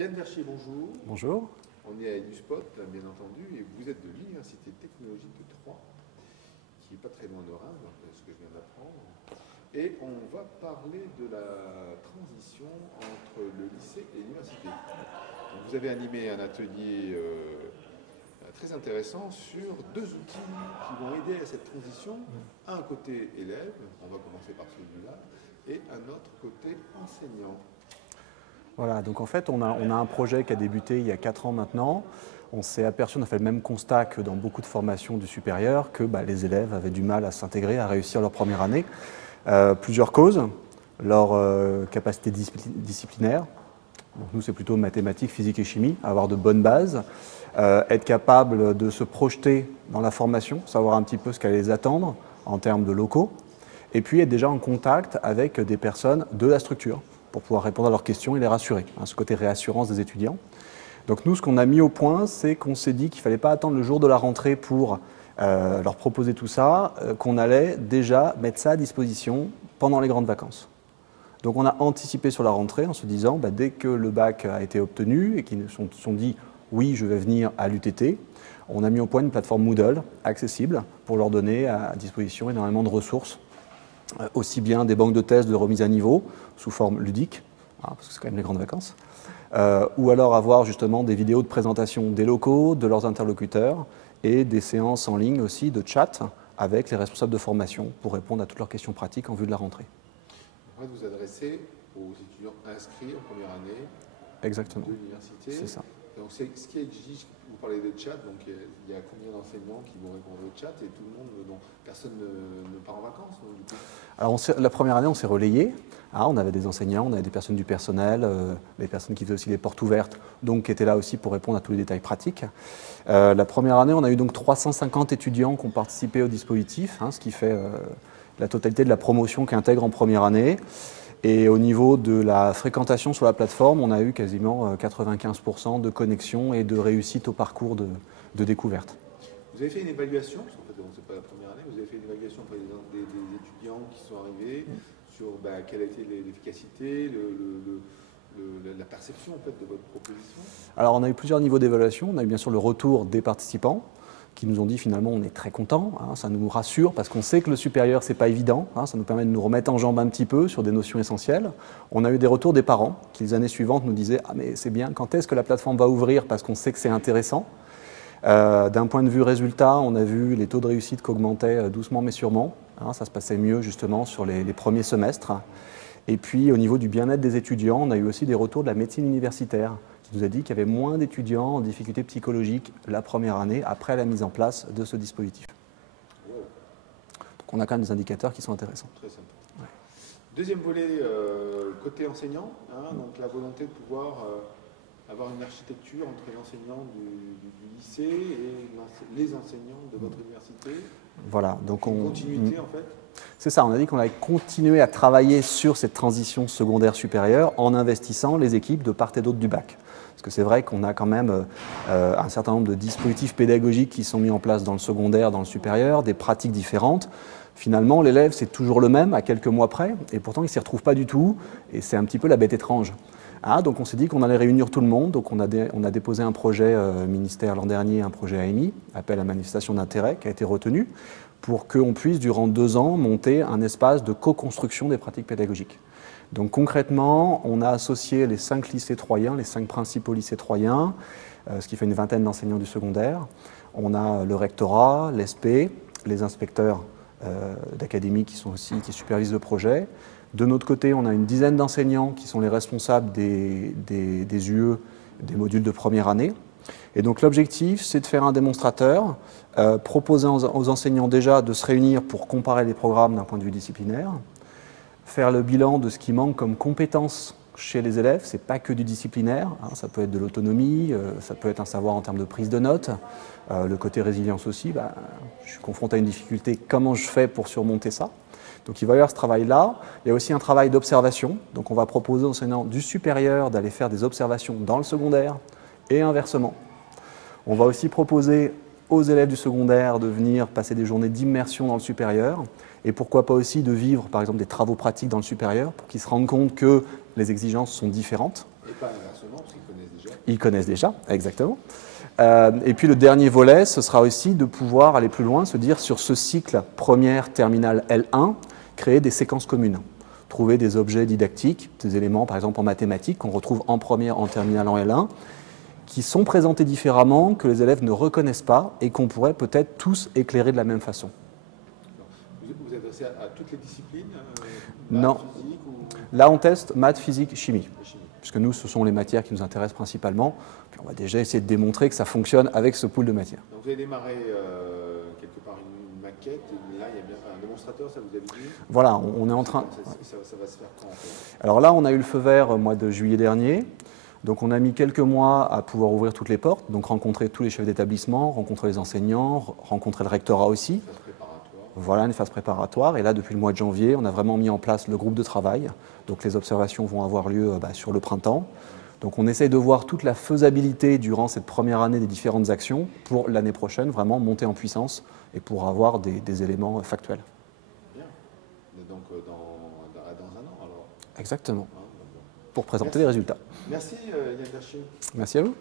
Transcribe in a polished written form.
Yann Verchier, bonjour. Bonjour. On est à EduSpot, bien entendu, et vous êtes de l'Université technologique de Troyes, qui n'est pas très loin de Reims, ce que je viens d'apprendre. Et on va parler de la transition entre le lycée et l'université. Vous avez animé un atelier très intéressant sur deux outils qui vont aider à cette transition. Un côté élève, on va commencer par celui-là, et un autre côté enseignant. Voilà, donc en fait, on a un projet qui a débuté il y a 4 ans maintenant. On s'est aperçu, on a fait le même constat que dans beaucoup de formations du supérieur, que les élèves avaient du mal à s'intégrer, à réussir leur première année. Plusieurs causes, leur capacité disciplinaire. Donc nous, c'est plutôt mathématiques, physique et chimie, avoir de bonnes bases, être capable de se projeter dans la formation, savoir un petit peu ce qu'allait les attendre en termes de locaux, et puis être déjà en contact avec des personnes de la structure pour pouvoir répondre à leurs questions et les rassurer, ce côté réassurance des étudiants. Donc nous, ce qu'on a mis au point, c'est qu'on s'est dit qu'il ne fallait pas attendre le jour de la rentrée pour leur proposer tout ça, qu'on allait déjà mettre ça à disposition pendant les grandes vacances. Donc on a anticipé sur la rentrée en se disant, dès que le bac a été obtenu et qu'ils se sont dit « oui, je vais venir à l'UTT », on a mis au point une plateforme Moodle accessible pour leur donner à disposition énormément de ressources, aussi bien des banques de tests de remise à niveau sous forme ludique, parce que c'est quand même les grandes vacances, ou alors avoir justement des vidéos de présentation des locaux, de leurs interlocuteurs et des séances en ligne aussi de chat avec les responsables de formation pour répondre à toutes leurs questions pratiques en vue de la rentrée. Vous vous adressez aux étudiants inscrits en première année. Exactement. De l'université. C'est ça. Donc c'est ce qui est exigé, vous parlez de chat, donc il y a combien d'enseignants qui vont répondre au chat et tout le monde, donc personne ne part en vacances du coup. Alors la première année, on s'est relayé. On avait des enseignants, on avait des personnes du personnel, des personnes qui faisaient aussi les portes ouvertes, donc qui étaient là aussi pour répondre à tous les détails pratiques. La première année, on a eu donc 350 étudiants qui ont participé au dispositif, ce qui fait la totalité de la promotion qui intègre en première année. Et au niveau de la fréquentation sur la plateforme, on a eu quasiment 95% de connexion et de réussite au parcours de découverte. Vous avez fait une évaluation, parce qu'en fait, c'est pas la première année, vous avez fait une évaluation des étudiants qui sont arrivés sur quelle a été l'efficacité, la perception en fait, de votre proposition. Alors on a eu plusieurs niveaux d'évaluation. On a eu bien sûr le retour des participants qui nous ont dit finalement on est très contents, ça nous rassure parce qu'on sait que le supérieur c'est pas évident, ça nous permet de nous remettre en jambe un petit peu sur des notions essentielles. On a eu des retours des parents qui les années suivantes nous disaient ah mais c'est bien, quand est-ce que la plateforme va ouvrir parce qu'on sait que c'est intéressant. D'un point de vue résultat, on a vu les taux de réussite qui augmentaient doucement mais sûrement, ça se passait mieux justement sur les premiers semestres. Et puis au niveau du bien-être des étudiants, on a eu aussi des retours de la médecine universitaire qui nous a dit qu'il y avait moins d'étudiants en difficulté psychologique la première année après la mise en place de ce dispositif. Wow. Donc on a quand même des indicateurs qui sont intéressants. Très sympa. Ouais. Deuxième volet, côté enseignant, donc la volonté de pouvoir avoir une architecture entre l'enseignant du lycée et les enseignants de votre université. Voilà, donc une continuité en fait. C'est ça, on a dit qu'on allait continuer à travailler sur cette transition secondaire supérieure en investissant les équipes de part et d'autre du bac. Parce que c'est vrai qu'on a quand même un certain nombre de dispositifs pédagogiques qui sont mis en place dans le secondaire, dans le supérieur, des pratiques différentes. Finalement, l'élève, c'est toujours le même à quelques mois près, et pourtant, il ne s'y retrouve pas du tout, et c'est un petit peu la bête étrange. Donc on s'est dit qu'on allait réunir tout le monde, donc on a déposé un projet ministère l'an dernier, un projet AMI, appel à manifestation d'intérêt, qui a été retenu, pour qu'on puisse, durant 2 ans, monter un espace de co-construction des pratiques pédagogiques. Donc concrètement, on a associé les 5 lycées troyens, les 5 principaux lycées troyens, ce qui fait une vingtaine d'enseignants du secondaire. On a le rectorat, l'ESP, les inspecteurs d'académie qui supervisent le projet. De notre côté, on a une dizaine d'enseignants qui sont les responsables des UE, des modules de première année. Et donc l'objectif, c'est de faire un démonstrateur, proposer aux enseignants déjà de se réunir pour comparer les programmes d'un point de vue disciplinaire, faire le bilan de ce qui manque comme compétences chez les élèves. Ce n'est pas que du disciplinaire, ça peut être de l'autonomie, ça peut être un savoir en termes de prise de notes, le côté résilience aussi. Je suis confronté à une difficulté, comment je fais pour surmonter ça? Donc il va y avoir ce travail-là. Il y a aussi un travail d'observation. Donc on va proposer aux enseignants du supérieur d'aller faire des observations dans le secondaire et inversement. On va aussi proposer aux élèves du secondaire de venir passer des journées d'immersion dans le supérieur et pourquoi pas aussi de vivre par exemple des travaux pratiques dans le supérieur pour qu'ils se rendent compte que les exigences sont différentes. Et pas inversement, parce qu'ils connaissent Ils connaissent déjà, exactement. Et puis le dernier volet, ce sera aussi de pouvoir aller plus loin, se dire sur ce cycle première, terminale, L1, créer des séquences communes. Trouver des objets didactiques, des éléments par exemple en mathématiques qu'on retrouve en première, en terminale, en L1, qui sont présentés différemment, que les élèves ne reconnaissent pas et qu'on pourrait peut-être tous éclairer de la même façon. Vous adressez à toutes les disciplines Non. Physique ou... Là, on teste maths, physique, chimie. Chimie. Puisque nous, ce sont les matières qui nous intéressent principalement. Puis on va déjà essayer de démontrer que ça fonctionne avec ce pool de matières. Donc vous avez démarré quelque part une maquette, là il y a bien un démonstrateur, ça vous avez dit? Voilà, on est en train... Ça va se faire quand en fait? Alors là, on a eu le feu vert au mois de juillet dernier. Donc on a mis quelques mois à pouvoir ouvrir toutes les portes, donc rencontrer tous les chefs d'établissement, rencontrer les enseignants, rencontrer le rectorat aussi. Phase préparatoire. Voilà, une phase préparatoire. Et là, depuis le mois de janvier, on a vraiment mis en place le groupe de travail. Donc les observations vont avoir lieu sur le printemps. Donc on essaye de voir toute la faisabilité durant cette première année des différentes actions pour l'année prochaine, vraiment monter en puissance et pour avoir des éléments factuels. Bien. Donc dans un an alors. Exactement. Hein, bon. Pour présenter Merci. les résultats. Merci Yann Bercher. Merci à vous.